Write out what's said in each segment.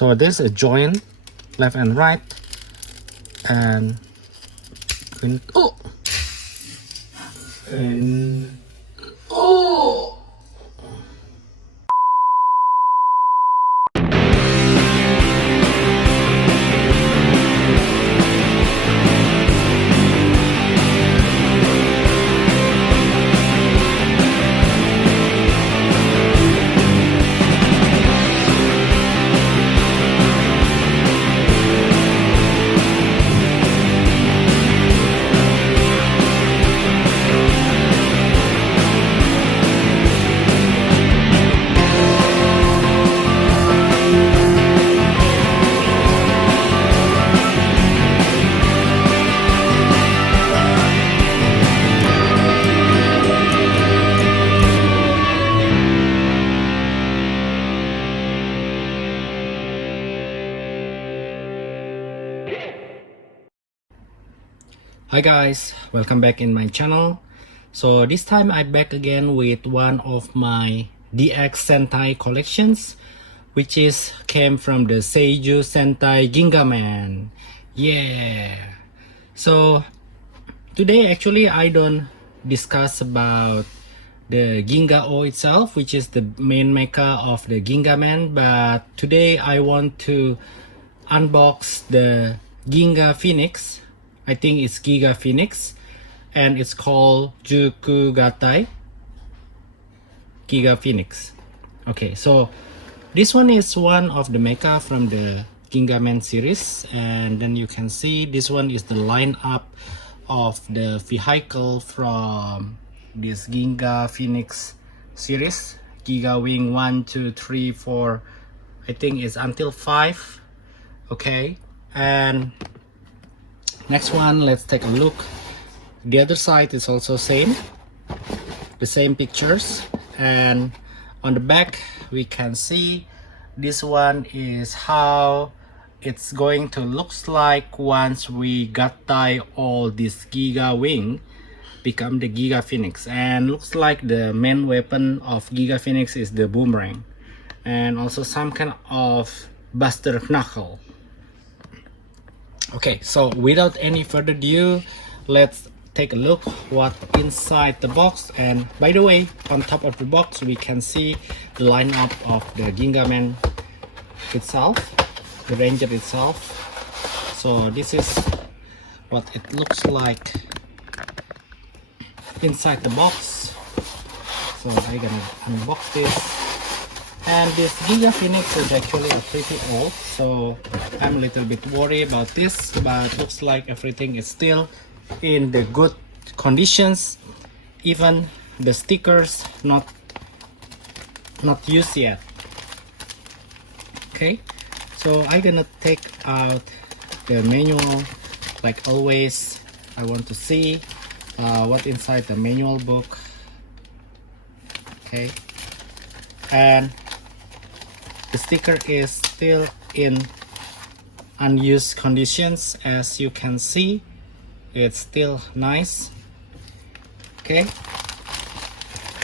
So there's a joint left and right, and oh, and oh. Hi guys, welcome back in my channel. So this time I'm back again with one of my DX Sentai collections, which is came from the Seiju Sentai Gingaman. Yeah. So today actually I don't discuss about the Ginga-O itself, which is the main mecha of the Gingaman, but today I want to unbox the Ginga Phoenix. I think it's Giga Phoenix, and it's called Jukugatai Giga Phoenix. Okay, so this one is one of the mecha from the Gingaman series, and then you can see this one is the lineup of the vehicle from this Giga Phoenix series. Giga Wing 1, 2, 3, 4, I think it's until 5. Okay, and next one, let's take a look. The other side is also the same pictures, and on the back we can see this one is how it's going to looks like once we got tie all this Giga Wing become the Giga Phoenix. And looks like the main weapon of Giga Phoenix is the boomerang, and also some kind of buster knuckle. Okay, so without any further ado, let's take a look what inside the box. And by the way, on top of the box we can see the lineup of the Gingaman itself, the Ranger itself. So this is what it looks like inside the box. So I'm gonna unbox this. And this Giga Phoenix is actually pretty old, so I'm a little bit worried about this, but looks like everything is still in the good conditions. Even the stickers not used yet. Okay, so I'm gonna take out the manual. Like always, I want to see what inside the manual book. Okay, and the sticker is still in unused conditions. As you can see, it's still nice. Okay,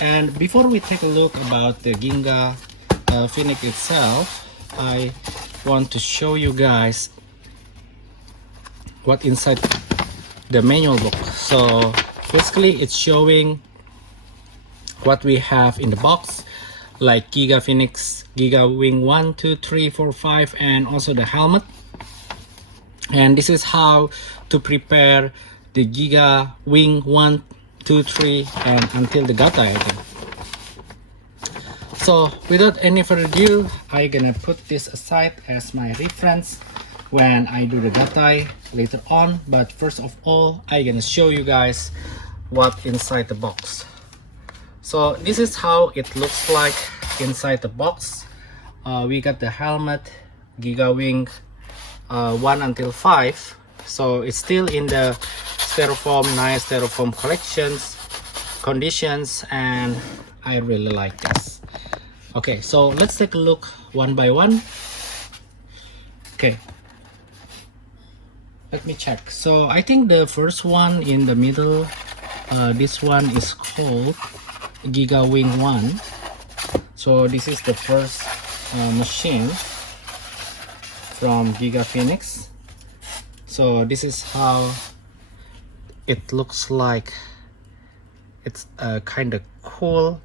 and before we take a look about the Ginga Phoenix itself, I want to show you guys what inside the manual book. So basically it's showing what we have in the box, like Giga Phoenix, Giga Wing 1, 2, 3, 4, 5, and also the helmet. And this is how to prepare the Giga Wing 1, 2, 3, and until the G.O.T, I think. So without any further ado, I'm gonna put this aside as my reference when I do the G.O.T later on. But first of all, I'm gonna show you guys what inside the box. So this is how it looks like inside the box. We got the helmet, Giga Wing 1 until 5. So it's still in the styrofoam, nice styrofoam conditions, and I really like this. Okay, so let's take a look one by one. Okay, let me check. So I think the first one in the middle, this one is called Giga Wing 1. So this is the first machine. from Giga Phoenix. So this is how it looks like. It's kind of cool,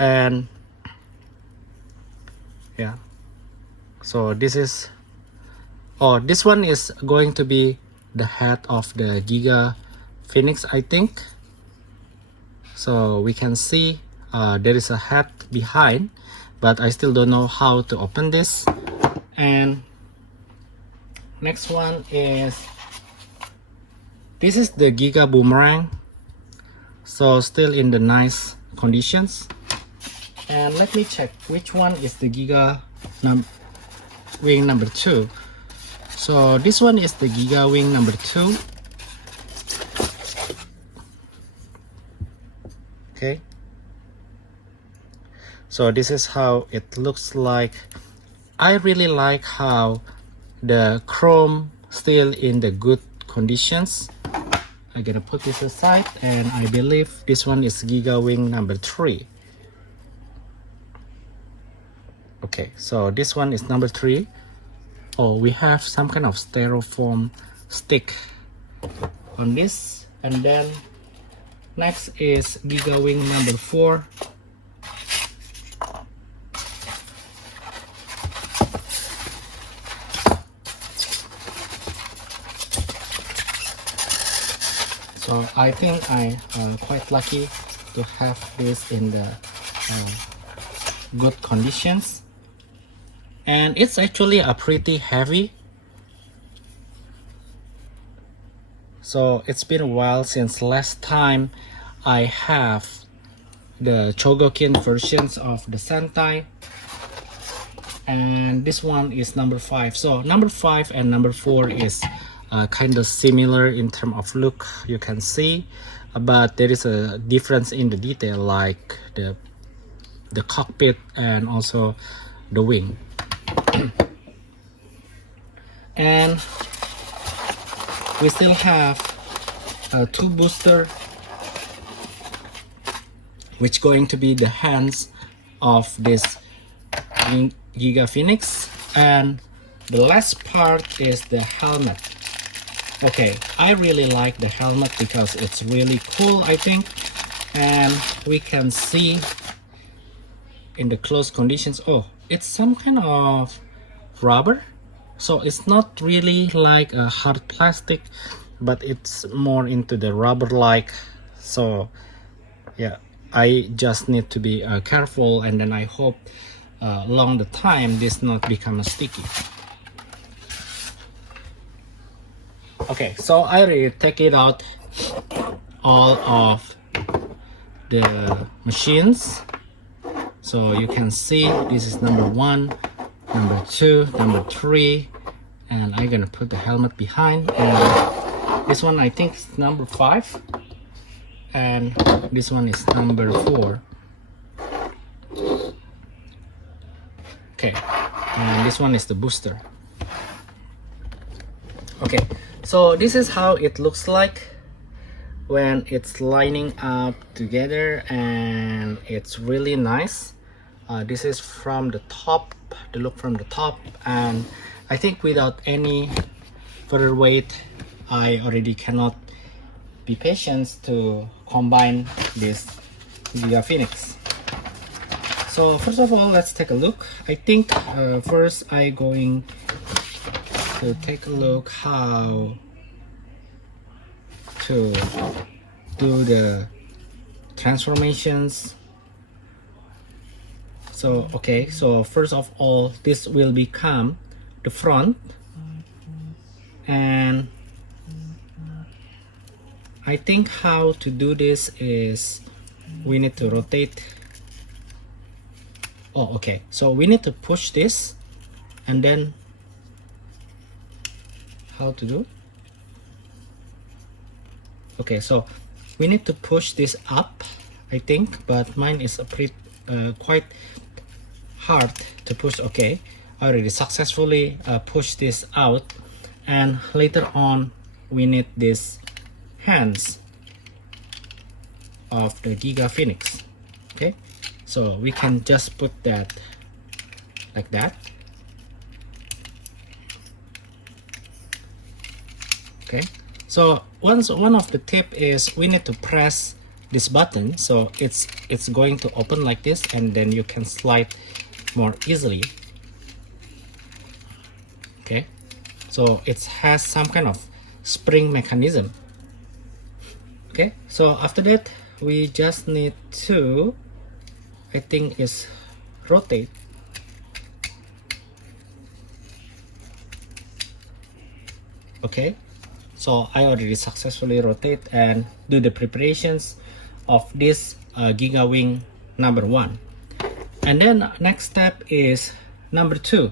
and yeah, so this is, oh, this one is going to be the head of the Giga Phoenix, I think. So we can see there is a head behind, but I still don't know how to open this. And next one is, this is the Giga Boomerang, so still in the nice conditions. And let me check which one is the Giga wing number 2. So this one is the Giga wing number 2. Okay, so this is how it looks like. I really like how the chrome still in the good conditions. I'm gonna put this aside, and I believe this one is Giga wing number 3. Okay, so this one is number 3. Oh, we have some kind of styrofoam stick on this. And then next is Giga wing number 4. So I think I'm quite lucky to have this in the good conditions, and it's actually a pretty heavy. So it's been a while since last time I have the Chogokin versions of the Sentai, and this one is number 5. So number 5 and number 4 is kind of similar in terms of look, you can see, but there is a difference in the detail, like the cockpit and also the wing. And we still have 2 booster, which going to be the hands of this Giga Phoenix, and the last part is the helmet. Okay, I really like the helmet because it's really cool, I think, and we can see in the close conditions, oh, it's some kind of rubber, so it's not really like a hard plastic, but it's more into the rubber like. So yeah, I just need to be careful, and then I hope along the time this not become sticky. Okay, so I already take it out all of the machines. So you can see this is number 1, number 2, number 3, and I'm gonna put the helmet behind. And this one I think is number 5, and this one is number 4. Okay, and this one is the booster. Okay, so this is how it looks like when it's lining up together, and it's really nice. This is from the top, the look from the top, and I think without any further wait, I already cannot be patient to combine this Giga Phoenix. So first of all, let's take a look. I think first I going to take a look how to do the transformations. So okay, so first of all, this will become the front, and I think how to do this is we need to rotate. Oh, okay, so we need to push this, and then how to do? Okay, so we need to push this up, I think, but mine is a pretty quite hard to push. Okay, I already successfully pushed this out, and later on we need these hands of the Giga Phoenix. Okay, so we can just put that like that, Okay, so one of the tip is we need to press this button, so it's going to open like this, and then you can slide more easily. Okay, so it has some kind of spring mechanism. Okay, so after that we just need to, I think, is rotate. Okay, so I already successfully rotate and do the preparations of this Giga Wing number 1. And then next step is number 2.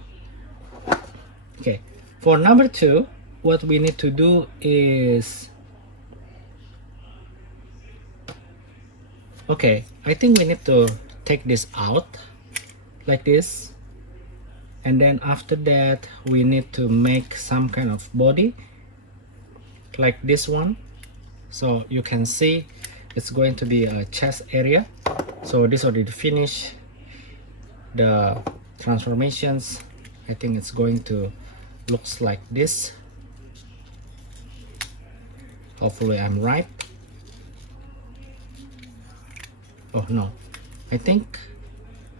Okay, for number 2, what we need to do is, okay, I think we need to take this out like this, and then after that we need to make some kind of body like this one. So you can see it's going to be a chest area. So this already finished the transformations. I think it's going to looks like this. Hopefully I'm right. Oh no, I think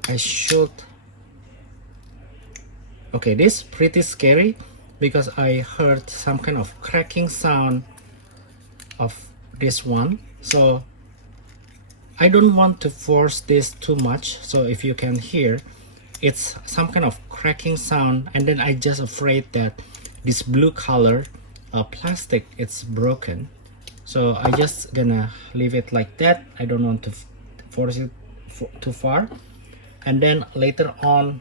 I should. Okay, this is pretty scary because I heard some kind of cracking sound of this one, so I don't want to force this too much. So if you can hear, it's some kind of cracking sound, and then I just afraid that this blue color plastic, it's broken. So I just gonna leave it like that. I don't want to force it too far. And then later on,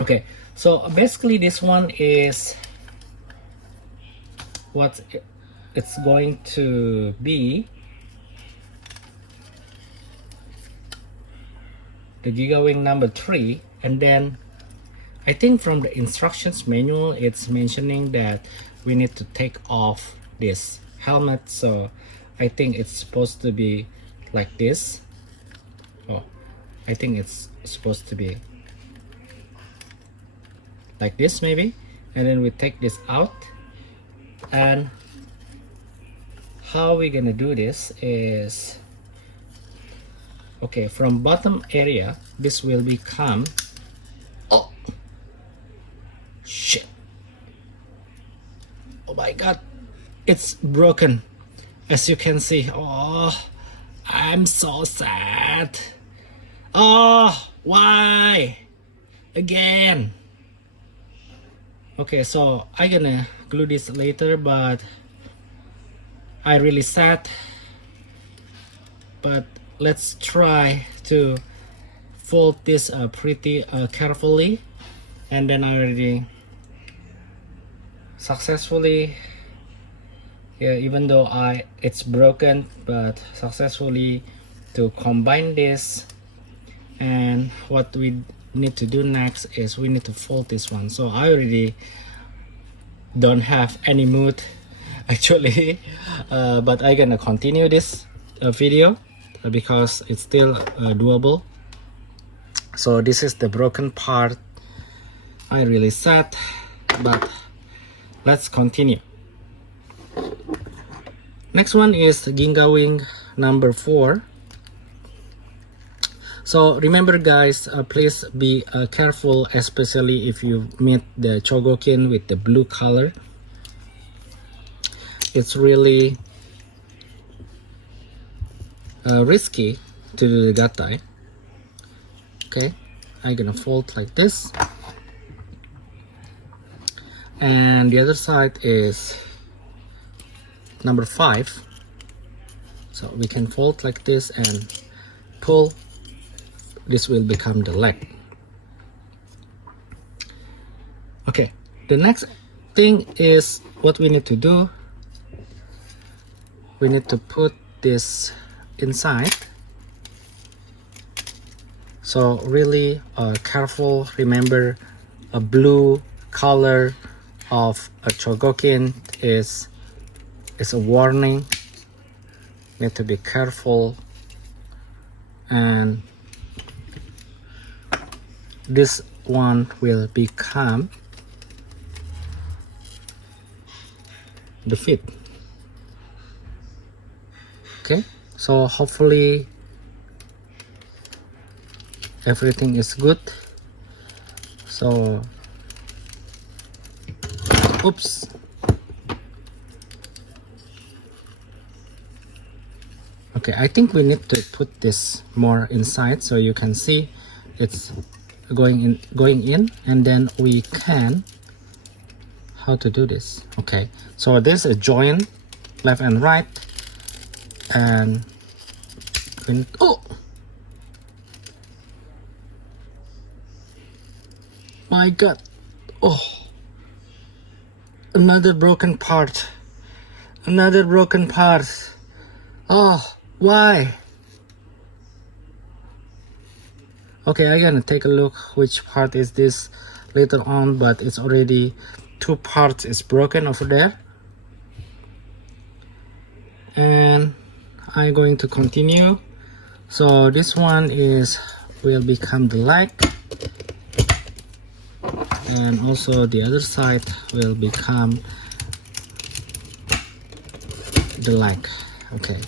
okay, so basically this one is what it's going to be. The Giga Wing number 3, and then I think from the instructions manual it's mentioning that we need to take off this helmet, so I think it's supposed to be like this. Oh, I think it's supposed to be like this maybe, and then we take this out. And how we're gonna do this is, okay, from bottom area this will become, oh shit, oh my god, it's broken, as you can see. Oh, I'm so sad. Oh, why again? Okay, so I'm gonna glue this later, but I really sad. But let's try to fold this pretty carefully, and then I already successfully, yeah, even though it's broken, but successfully to combine this. And what we need to do next is we need to fold this one. So I already don't have any mood actually, but I'm gonna continue this video because it's still doable. So this is the broken part. I really sad, but let's continue. Next one is Giga Wing number 4. So remember guys, please be careful, especially if you meet the Chogokin with the blue color. It's really risky to do the gatai. Okay, I'm gonna fold like this, and the other side is number 5. So we can fold like this and pull. This will become the leg. Okay, the next thing is what we need to do. We need to put this inside. So really careful. Remember, a blue color of a Chogokin is a warning. Need to be careful. And this one will become the feet. Okay, so hopefully everything is good. So oops, okay, I think we need to put this more inside so you can see it's going in, and then we can, how to do this? Okay, so there's a joint left and right, and oh my god, oh, another broken part, oh, why? Okay, I'm gonna take a look which part is this later on, but it's already 2 parts is broken over there, and I'm going to continue. So this one will become the leg, and also the other side will become the leg. Okay,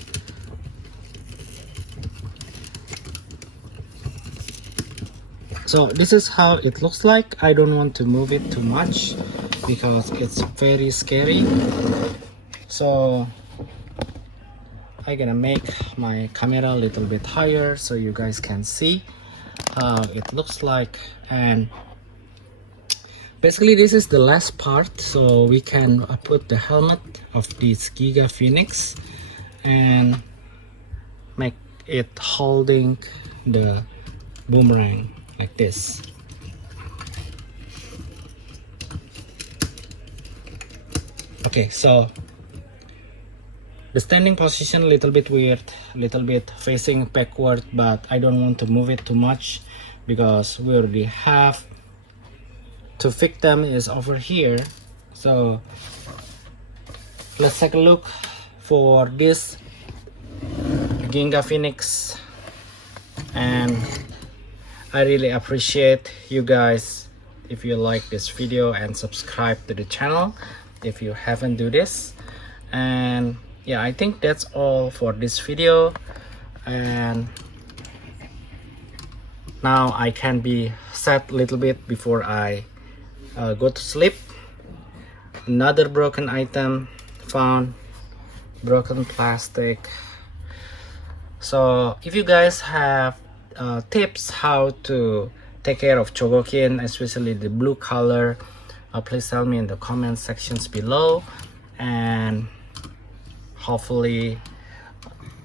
so this is how it looks like. I don't want to move it too much because it's very scary, so I'm gonna make my camera a little bit higher so you guys can see how it looks like. And basically this is the last part, so we can put the helmet of this Giga Phoenix and make it holding the boomerang like this. Okay, so the standing position a little bit weird, little bit facing backward, but I don't want to move it too much because we already have to fix them is over here. So let's take a look for this Giga Phoenix, and I really appreciate you guys if you like this video and subscribe to the channel if you haven't do this. And yeah, I think that's all for this video, and now I can be set a little bit before I go to sleep. Another broken item found, broken plastic. So if you guys have tips how to take care of Chogokin, especially the blue color, please tell me in the comment sections below, and hopefully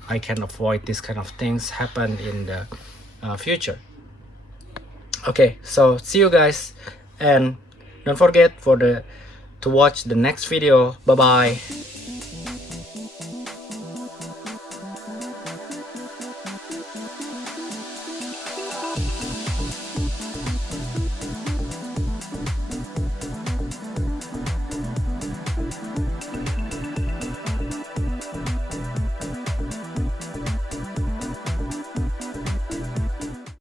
I can avoid this kind of things happen in the future. Okay, so see you guys, and don't forget to watch the next video. Bye bye.